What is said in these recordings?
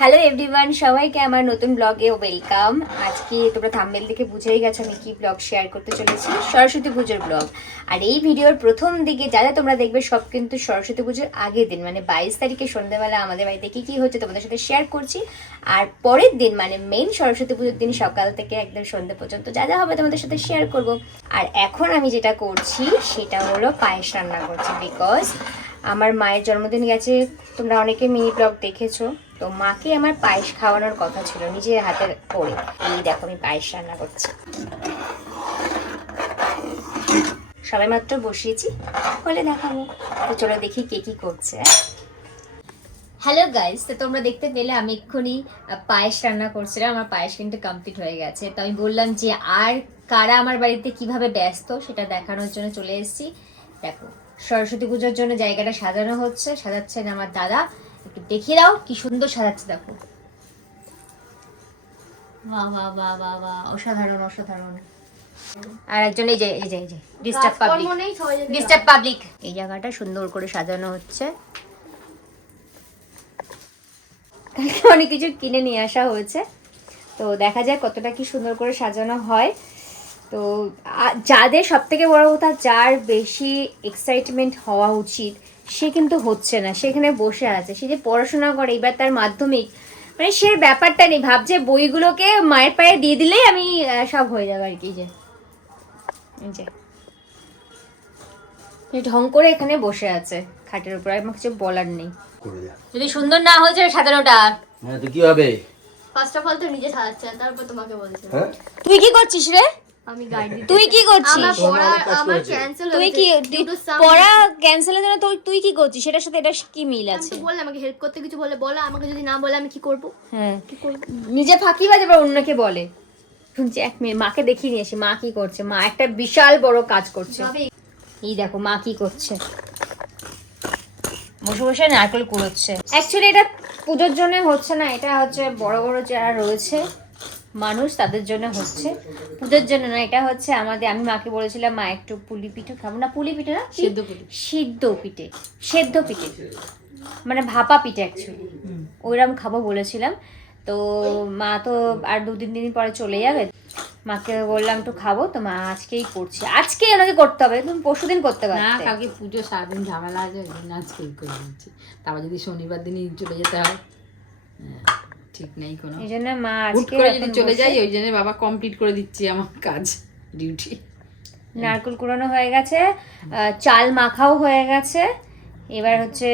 Hello everyone, সবাইকে আমার নতুন ব্লগে ওয়েলকাম। আজকে তোমরা থাম্বনেল দেখে বুঝেই গেছো আমি কি ব্লগ শেয়ার করতে চলেছি, সরস্বতী পুজোর ব্লগ। আর এই ভিডিওর প্রথম দিকে যা যা তোমরা দেখবে সব কিন্তু সরস্বতী পুজোর আগের দিন মানে 22 তারিখে সন্ধ্যাবেলা আমাদের বাড়িতে কি কি হচ্ছে তোমাদের সাথে শেয়ার করছি। আর পরের দিন মানে মেইন সরস্বতী পুজোর দিন সকাল থেকে একদম সন্ধ্যা পর্যন্ত যা যা হবে তোমাদের সাথে শেয়ার করব। আর এখন আমি যেটা করছি সেটা হলো পায়েস রান্না করছি, বিকজ আমার মায়ের জন্মদিন গেছে, তোমরা অনেকে মিনি ব্লগ দেখেছো। তো মাকে আমার পায়েস খাওয়ানোর কথা ছিল নিজের হাতে করে। এই দেখো আমি পায়েস রান্না করছি, সবাই মাত্র বসিয়েছি, বলে দেখাবো। তো চলো দেখি কে কি করছে। হ্যালো গাইস, তো তোমরা দেখতে পেলে আমি এক্ষুনি পায়েস রান্না করছিলাম। আমার পায়েস কিন্তু কমপ্লিট হয়ে গেছে। তো আমি বললাম যে আর কারা আমার বাড়িতে কিভাবে ব্যস্ত সেটা দেখানোর জন্য চলে এসেছি। দেখো সরস্বতী পুজোর জন্য জায়গাটা সাজানো হচ্ছে, সাজাচ্ছেন আমার দাদা। একটু দেখিয়ে দাও কি সুন্দর সাজাচ্ছে, দেখো বাহ বাহ বাহ বাহ বাহ, অসাধারণ অসাধারণ। আর একজন এই যে ডিস্টার্ব পাবলিক, এই জায়গাটা সুন্দর করে সাজানো হচ্ছে। অনেক কিছু কিনে নিয়ে আসা হয়েছে, তো দেখা যায় কতটা কি সুন্দর করে সাজানো হয়। তো যাদের সব থেকে বড় কথা, যার বেশি এক্সাইটমেন্ট হওয়া উচিত সে কিন্তু হচ্ছে না, সেখানে বসে আছে। সে যে পড়াশোনা করে, এবার তার মাধ্যমিক, মানে সে ব্যাপারটা নেই, ভাবছে বইগুলোকে মায়ের পায়ে দিয়ে দিলেই আমি সব হয়ে যাবে আর কি। যে ঢং করে এখানে বসে আছে খাটের উপর, আমার কিছু বলার নেই। যদি সুন্দর না হয়েছে সাজানোটা, হ্যাঁ তো কি হবে? ফার্স্ট অফ অল তো নিজে সাজাচ্ছে, তারপর তোমাকে বলছে। হ্যাঁ তুই কি করছিস রে? আমি গাইড দিতে। তুই কি করছিস? আমার ক্যান্সেল তুই হয়েছে। কি পড়া ক্যান্সেলের জন্য তুই কি করছিস? সেটার সাথে এটা কি মিল আমি আছে? তো বললাম আমাকে হেল্প করতে, কিছু বলে বলো, আমাকে যদি না বলে আমি কি করব? হ্যাঁ, কি করব? নিজে ফাঁকি বাজে আবার অন্যকে বলে। শুনছি, এক মিনিট মাকে দেখিয়ে নিয়ে আসি মা কি করছে। মা একটা বিশাল বড় কাজ করছে। এই দেখো মা কি করছে, বসে বসে নারকেল কুড়োচ্ছে। অ্যাকচুয়ালি এটা পুজোর জন্য হচ্ছে না, এটা হচ্ছে বড় বড় যারা রয়েছে মানুষ তাদের জন্য হচ্ছে, পুজোর জন্য না। এটা হচ্ছে আমাদের, আমি মাকে বলেছিলাম মা একটু পুলি পিঠে খাবো, না পুলি পিঠে না, সেদ্ধ পিঠে মানে ভাপা পিঠে অ্যাকচুয়ালি, ওইরকম খাবো বলেছিলাম। তো মা তো আর 2-3 দিন পরে চলে যাবে, মাকে বললাম একটু খাবো, তো মা আজকেই করছে। আজকেই ওনাকে করতে হবে, তুমি পরশুদিন করতে পারো না, কালকে পুজো সারাদিন ঝামেলা আছে, ওই জন্য আজকেই করে দিচ্ছি। তারপর যদি শনিবার দিনই চলে যেতে হয়, ঠিক নেই কোনো, এই জন্য মা হুট আজকে করে যদি চলে যাই, ওই জন্য বাবা কমপ্লিট করে দিচ্ছি আমার কাজ, ডিউটি। নারকেল কুড়ানো হয়ে গেছে, চাল মাখাও হয়ে গেছে, এবার হচ্ছে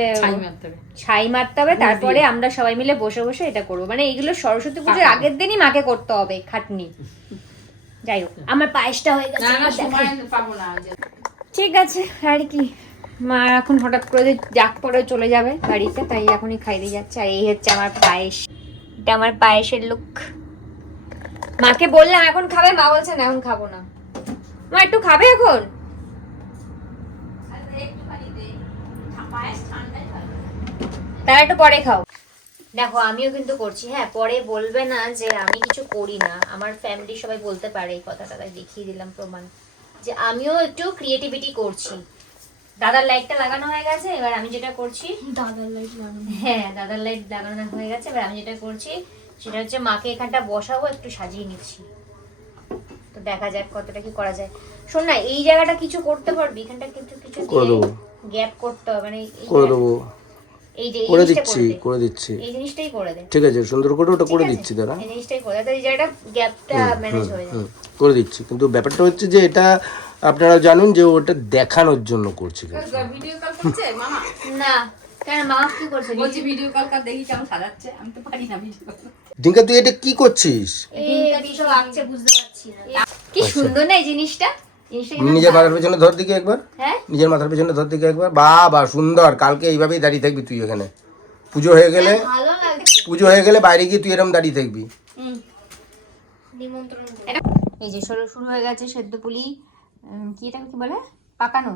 ছাই মারতে হবে। তারপরে আমরা সবাই মিলে বসে বসে এটা করবো, মানে এইগুলো সরস্বতী পুজোর আগের দিনই মাকে করতে হবে, খাটনি। যাই হোক, আমার পায়েসটা হয়ে গেছে। ঠিক আছে, আর কি, মা এখন হঠাৎ করে যাক পরে চলে যাবে বাড়িতে, তাই এখনই খাই দিয়ে যাচ্ছে। আর এই হচ্ছে আমার পায়েস, এটা আমার পায়েসের লুক। মাকে বললাম এখন খাবে, মা বলছে না এখন খাবো না। মা একটু খাবে এখন? তারা একটু পরে খাও। দেখো আমিও কিন্তু করছি, হ্যাঁ পরে বলবে না যে আমি কিছু করি না। আমার ফ্যামিলি সবাই বলতে পারে এই কথাটা, তাই দেখিয়ে দিলাম প্রমাণ যে আমিও একটু ক্রিয়েটিভিটি করছি। দাদার লাইটটা লাগানো হয়ে গেছে, এবার আমি যেটা করছি, দাদার লাইট লাগানো, হ্যাঁ দাদার লাইট লাগানো হয়ে গেছে, এবার আমি যেটা করছি সেটা হচ্ছে মাকে এখানটা বসাবো, একটু সাজিয়ে নিচ্ছি। তো দেখা যাক কতটা কি করা যায়। শোন না, এই জায়গাটা কিছু করতে পারবি, এখানটা কিন্তু কিছু গ্যাপ করতে হবে, মানে করে দেবো, এই যে করে দিচ্ছি এই জিনিসটাই করে দে। ঠিক আছে, সুন্দর করে ওটা করে দিচ্ছি দাঁড়া, এই জিনিসটাই করে দে, এই জায়গাটা গ্যাপটা ম্যানেজ হয়ে যাবে। করে দিচ্ছি। কিন্তু ব্যাপারটা হচ্ছে যে এটা আপনারা জানুন যে ওটা দেখানোর জন্য করছি। ভিডিও কল করছে মামা? না, কেন মা কি করছে? বলছি ভিডিও কল কর, দেখি কেমন সাজাচ্ছে। আমি তো পারি না ভিডিও কল। ডিঙ্কা তুই এটা কি করছিস? এই কিছু আঁকছে, বুঝতে পারছি না। কি সুন্দর না এই জিনিসটা, নিজের মাথার পেছনে ধর দিকে একবার, হ্যাঁ নিজের মাথার পেছনে ধর দিকে একবার। বাবা সুন্দর, কালকে এইভাবেই দাঁড়িয়ে থাকবি তুই এখানে। পুজো হয়ে গেলে, ভালো লাগছে। পুজো হয়ে গেলে বাইরে গিয়ে তুই এরকম দাঁড়িয়ে থাকবি। নিমন্ত্রণ। এই যে শুরু হয়ে গেছে সেদ্ধ পুলি, কি এটাকে কি বলে, পাকানো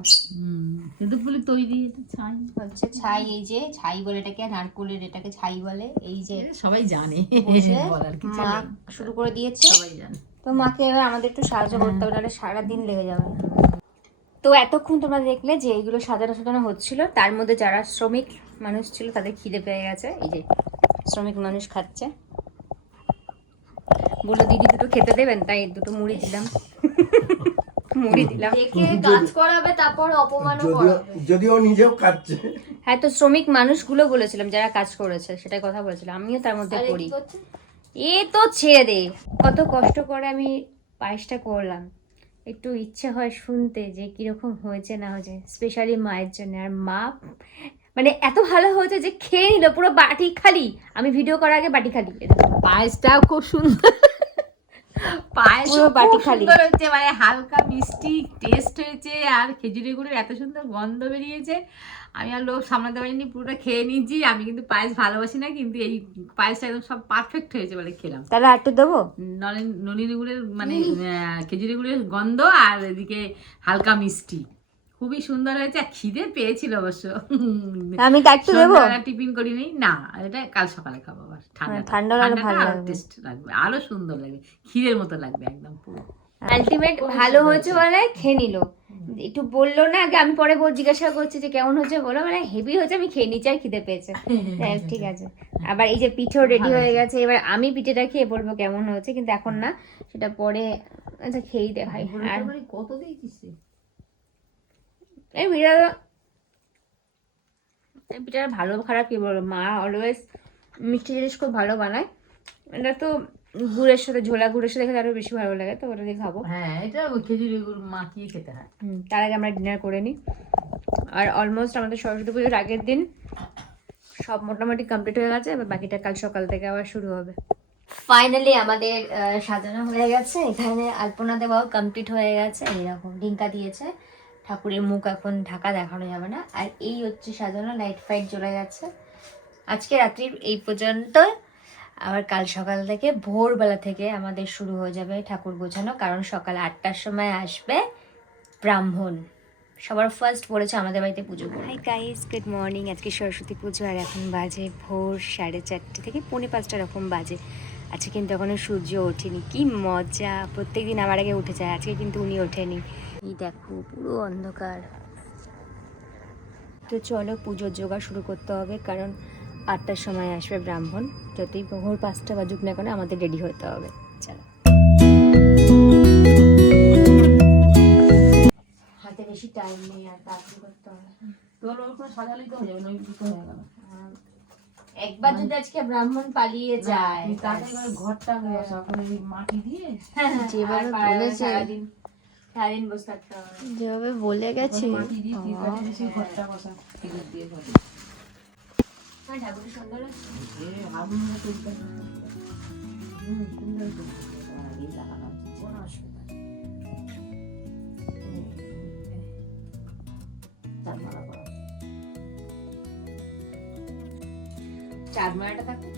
সেদ্ধ পুলি তৈরি, ছাই হচ্ছে, ছাই। এই যে ছাই বলে এটাকে, নারকোলের এটাকে ছাই বলে। এই যে সবাই জানে, বলার কিছু মা নেই, শুরু করে দিয়েছে, সবাই জানে। তো মাকে এবার আমাদের একটু সাহায্য করতে হবে, নাহলে সারাদিন লেগে যাবে। তো এতক্ষণ তোমরা দেখলে যে এইগুলো সাজানো সাজানো হচ্ছিল, তার মধ্যে যারা শ্রমিক মানুষ ছিল তাদের খিদে পেয়ে গেছে। এই যে শ্রমিক মানুষ খাচ্ছে, বললো দিদি দুটো খেতে দেবেন, তাই দুটো মুড়ি দিলাম। মুড়ি দিলাম। দেখে কাজ করাবে, তারপর অপমানও করাবে। যদিও নিজেও খাচ্ছে। হ্যাঁ, তো শ্রমিক মানুষগুলো বলেছিলাম যারা কাজ করেছে, সেটাই কথা বলেছিলাম, আমিও তার মধ্যে আরে পড়ি। কি করছে? এ তো ছেড়ে দে, কত কষ্ট করে আমি পায়েসটা করলাম, একটু ইচ্ছে হয় শুনতে যে কিরকম হয়েছে না হয়েছে, স্পেশালি মায়ের জন্য। আর মা মানে এত ভালো হয়েছে যে খেয়ে নিল পুরো বাটি খালি, আমি ভিডিও করার আগে বাটি খালি। পায়েসটাও খুব সুন্দর, পায়েস পুরো বাটি খালি। সুন্দর হয়েছে, মানে হালকা মিষ্টি টেস্ট হয়েছে, আর খেজুরি গুড়ের এত সুন্দর গন্ধ বেরিয়েছে। আমি আর লোক সামলাতে পারিনি, পুরোটা খেয়ে নিয়েছি। আমি কিন্তু পায়েস ভালোবাসি না, কিন্তু এই পায়েসটা একদম সব পারফেক্ট হয়েছে বলে খেলাম। তাহলে একটু দেবো। নলিনী গুড়ের মানে খেজুরি গুড়ের গন্ধ, আর এদিকে হালকা মিষ্টি, খুবই সুন্দর হয়েছে। আর খিদে পেয়েছিল অবশ্য, আমি তো একটু দেবো। সন্ধ্যাবেলা টিফিন করিনি, না এটা কাল সকালে খাবো। আবার ঠান্ডা ঠান্ডা হলে ভালো লাগবে। টেস্ট লাগবে, আরো সুন্দর লাগবে, ক্ষীরের মতো লাগবে একদম পুরো। আলটিমেট ভালো হয়েছে বলে খেয়ে নিল, একটু বললো না আগে, আমি পরে জিজ্ঞাসা করছি যে কেমন হচ্ছে, বলো মানে হেভি হয়েছে, আমি খেয়ে নিচ্ছি আর খিদে পেয়েছে। ঠিক আছে। আবার এই যে পিঠেও রেডি হয়ে গেছে, এবার আমি পিঠেটা খেয়ে বলবো কেমন হয়েছে, কিন্তু এখন না, সেটা পরে। আচ্ছা খেয়েই দে ভাই। আর কত দিয়েছিস? এই পিঠাটা ভালো খারাপ কি বলবো, মা অলওয়েজ মিষ্টি জিনিস খুব ভালো বানায়। এটা তো গুড়ের সাথে, ঝোলা গুড়ের সাথে খেতে আরো বেশি ভালো লাগে, তো ওটা দিয়ে খাবো। হ্যাঁ, এটা খেজুরি গুড় মাখিয়ে খেতে হয়। তার আগে আমরা ডিনার করে নিই। আর অলমোস্ট আমাদের সরস্বতী পুজোর আগের দিন সব মোটামুটি কমপ্লিট হয়ে গেছে, এবার বাকিটা কাল সকাল থেকে আবার শুরু হবে। ফাইনালি আমাদের সাজানো হয়ে গেছে, এখানে আলপনা দেওয়াও কমপ্লিট হয়ে গেছে। এইরকম ডিঙ্কা দিয়েছে, ঠাকুরের মুখ এখন ঢাকা দেখানো যাবে না। আর এই হচ্ছে সাজানো, লাইট ফাইট জ্বলে গেছে। আজকে রাত্রির এই পর্যন্ত, আবার কাল সকাল থেকে ভোরবেলা থেকে আমাদের শুরু হয়ে যাবে ঠাকুর গোছানো, কারণ সকাল 8টার সময় আসবে ব্রাহ্মণ। সবার ফার্স্ট পড়েছে আমাদের বাড়িতে পুজো করে। Hi guys, good morning. আজকে সরস্বতী পুজো, আর এখন বাজে ভোর 4:30 থেকে 4:45 এরকম বাজে। আজকে কিন্তু এখনো সূর্য ওঠেনি, কি মজা। প্রত্যেকদিন আমার আগে উঠে যায়, আজকে কিন্তু উনি ওঠেনি। এই দেখো পুরো অন্ধকার। তো চলো পুজোর জোগাড় শুরু করতে হবে, কারণ 8টার সময় আসবে ব্রাহ্মণ। যতই ভোর 5টা বাজুক না কেন, আমাদের রেডি হতে হবে। চলো। হাতে বেশি টাইম নেই, আর তাড়াতাড়ি করতে হবে। তোর ওর কোনো সাজালেই তো হয়ে যাবে, নয় কিছু হয়ে গেল। একবার যদি আজকে ব্রাহ্মণ পালিয়ে যায়, তাতে ঘরটা সকালে মাটি দিয়ে যেভাবে বলেছে, সারাদিন বসে থাকতে হবে। যেভাবে বলে গেছে, মাটি দিয়ে তিরপাল দিয়ে সেই ঘরটা বসা, খেজুর দিয়ে ঘরে। হ্যাঁ, ঠাকুরের সুন্দর আছে। আগুনটা তুলতে সুন্দর তো এই লাগানো কোনো অসুবিধা নেই। চারমালা করা, চাঁদমালাটা থাকবে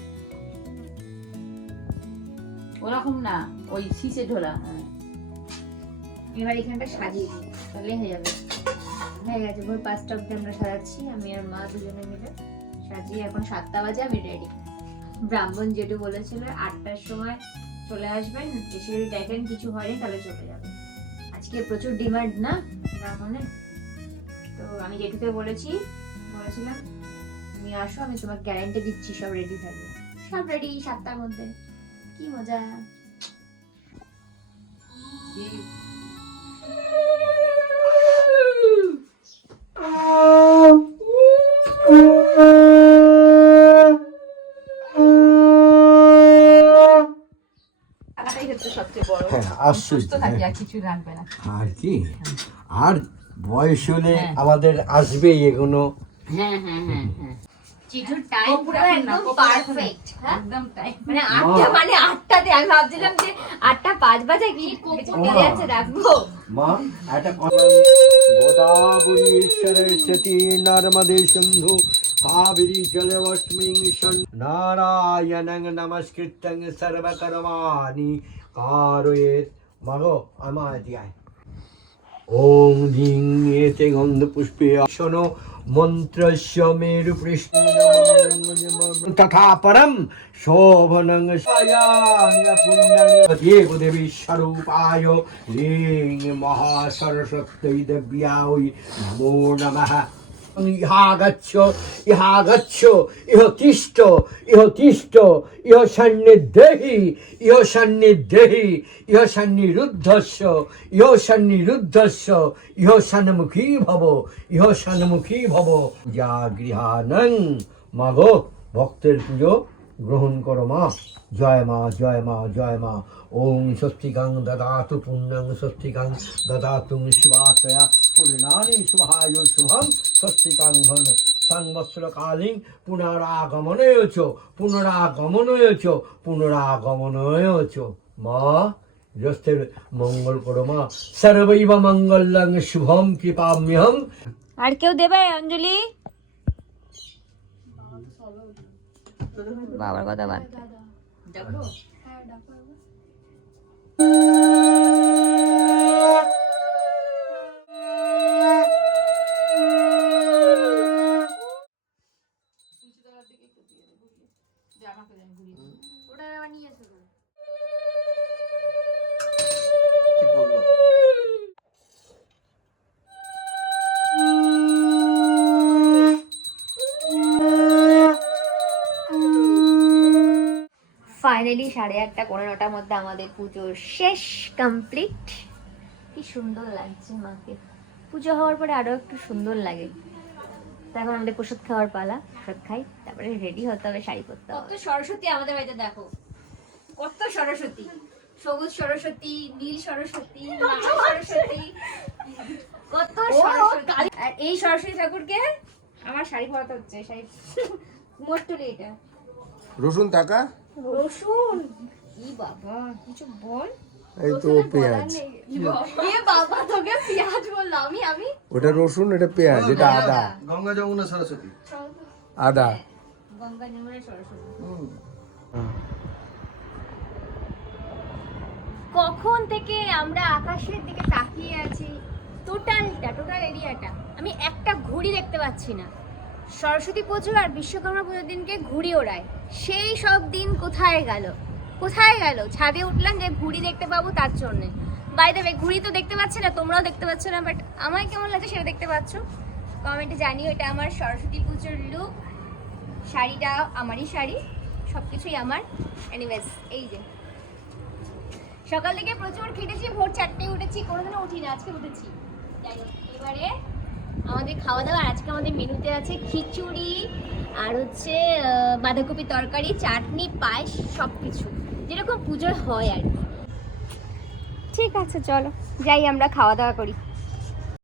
ওরকম না, ওই শীষে ঢোলা। হ্যাঁ, এবার এখানটা সাজিয়ে দিই, তাহলে হয়ে যাবে। হয়ে গেছে, ভোর 5টা অব্দি আমরা সাজাচ্ছি, আমি আর মা দুজনে মিলে সাজিয়ে। এখন 7টা বাজে, আমি রেডি। ব্রাহ্মণ যেটু বলেছিল 8টার সময় চলে আসবেন, এসে যদি দেখেন কিছু হয়নি তাহলে চলে যাবে। আজকে প্রচুর ডিমান্ড না ব্রাহ্মণে, তো আমি যেটুকে বলেছিলাম তুমি আসো, আমি তোমাকে গ্যারান্টি দিচ্ছি সব রেডি থাকবে। সব রেডি 7টার মধ্যে, কি মজা। কিছু রাখবে না। আর কি, আর বয়স হলে আমাদের আসবেই এগুলো। হ্যাঁ হ্যাঁ হ্যাঁ হ্যাঁ, চিঠুর টাইম পুরো একদম পারফেক্ট। একদম টাইম। মানে 8টা, মানে 8টাতে আমি ভাবছিলাম যে 8টা 5 বাজে কি বেরিয়ে যাচ্ছে, রাখবো। মা একটা গোদাবরী সরস্বতী নর্মদে সিন্ধু কাবেরী জলমস্মিং নারায়ণং নমস্কৃত্যং সর্বকর্মাণি কারয়েৎ। মাগো আমার দিয়ায় ওং লিং এতে গন্ধ পুষ্পে শোনো মন্ত্রস্য মেরু পৃষ্ঠ তথা পরম শোভনং সায়াং পুণ্যং দেব দেবী স্বরূপায় লিং মহাসরস্বত্যৈ দেব্যায় নমো নমঃ। ইহা গচ্ছ ইহ তিষ্ঠ ইহ সন্নিদেহি ইহ সন্নিরুদ্ধস্য ইহ সন্মুখী ভব যা গৃহানং মাগো ভক্তের পুজো গ্রহণ করো মা। জয় মা জয় মা জয় মা। ওম স্বস্তিকাং দদাতু পুণ্যং স্বস্তিকাং দদাতু শিবাতয়া পূর্ণানি শুভায়ু শুভং স্বস্তিকাং ঘন সংবৎসরকালীন পুনরাগমনয়চ মা গৃহস্থের মঙ্গল করো মা। সর্বৈব মঙ্গলং শুভম কৃপাম্যহম। আর কেউ দেবে অঞ্জলি? বাবার কথা বাদ। ফাইনালি 8:30 পৌনে 9টার মধ্যে আমাদের পুজো শেষ, কমপ্লিট। কি সুন্দর লাগছে মাকে। পুজো হওয়ার পরে আরো একটু সুন্দর লাগে। এখন আমাদের প্রসাদ খাওয়ার পালা, প্রসাদ খাই, তারপরে রেডি হতে হবে, শাড়ি পরতে হবে। কত সরস্বতী আমাদের বাড়িতে দেখো, কত সরস্বতী, সবুজ সরস্বতী, নীল সরস্বতী, লাল সরস্বতী, কত সরস্বতী। আর এই সরস্বতী ঠাকুরকে আমার শাড়ি পরাতে হচ্ছে, শাড়ি মোটলি এটা রসুন টাকা রসুন। ই বাবা কিছু বল। এই তো পেঁয়াজ, এ বাবা তোকে পেঁয়াজ বললাম আমি ওটা রসুন, এটা পেঁয়াজ, এটা আদা। গঙ্গা যমুনা সরস্বতী আদা। গঙ্গা যমুনা সরস্বতী। কখন থেকে আমরা আকাশের দিকে তাকিয়ে আছি, টোটাল এরিয়াটা। আমি একটা ঘুড়ি দেখতে পাচ্ছি না। সরস্বতী পুজো আর বিশ্বকর্মা পুজোর দিনকে ঘুড়ি ওড়ায়, সেই সব দিন কোথায় গেল? ছাদে উঠলাম যে ঘুড়ি দেখতে পাবো তার জন্য। বাই দ্য ওয়ে, ঘুড়ি তো দেখতে পাচ্ছি না, তোমরাও দেখতে পাচ্ছ না, বাট আমায় কেমন লাগছে সেটা দেখতে পাচ্ছ। কমেন্টে জানিও। এটা আমার সরস্বতী পুজোর লুক। শাড়িটা আমারই শাড়ি, সবকিছুই আমার। এনিওয়েজ, এই যে সকাল থেকে প্রচুর খেটেছি, ভোর 4টায় উঠেছি, কোনোদিনও উঠি না, আজকে উঠেছি। যাই হোক, এবারে আমাদের খাওয়া দাওয়া। আজকে আমাদের মেনুতে আছে খিচুড়ি আর হচ্ছে বাঁধাকপি তরকারি, চাটনি, পায়েস, সব কিছু যেরকম পুজোর হয় আর কি। ঠিক আছে, চলো যাই আমরা খাওয়া দাওয়া করি।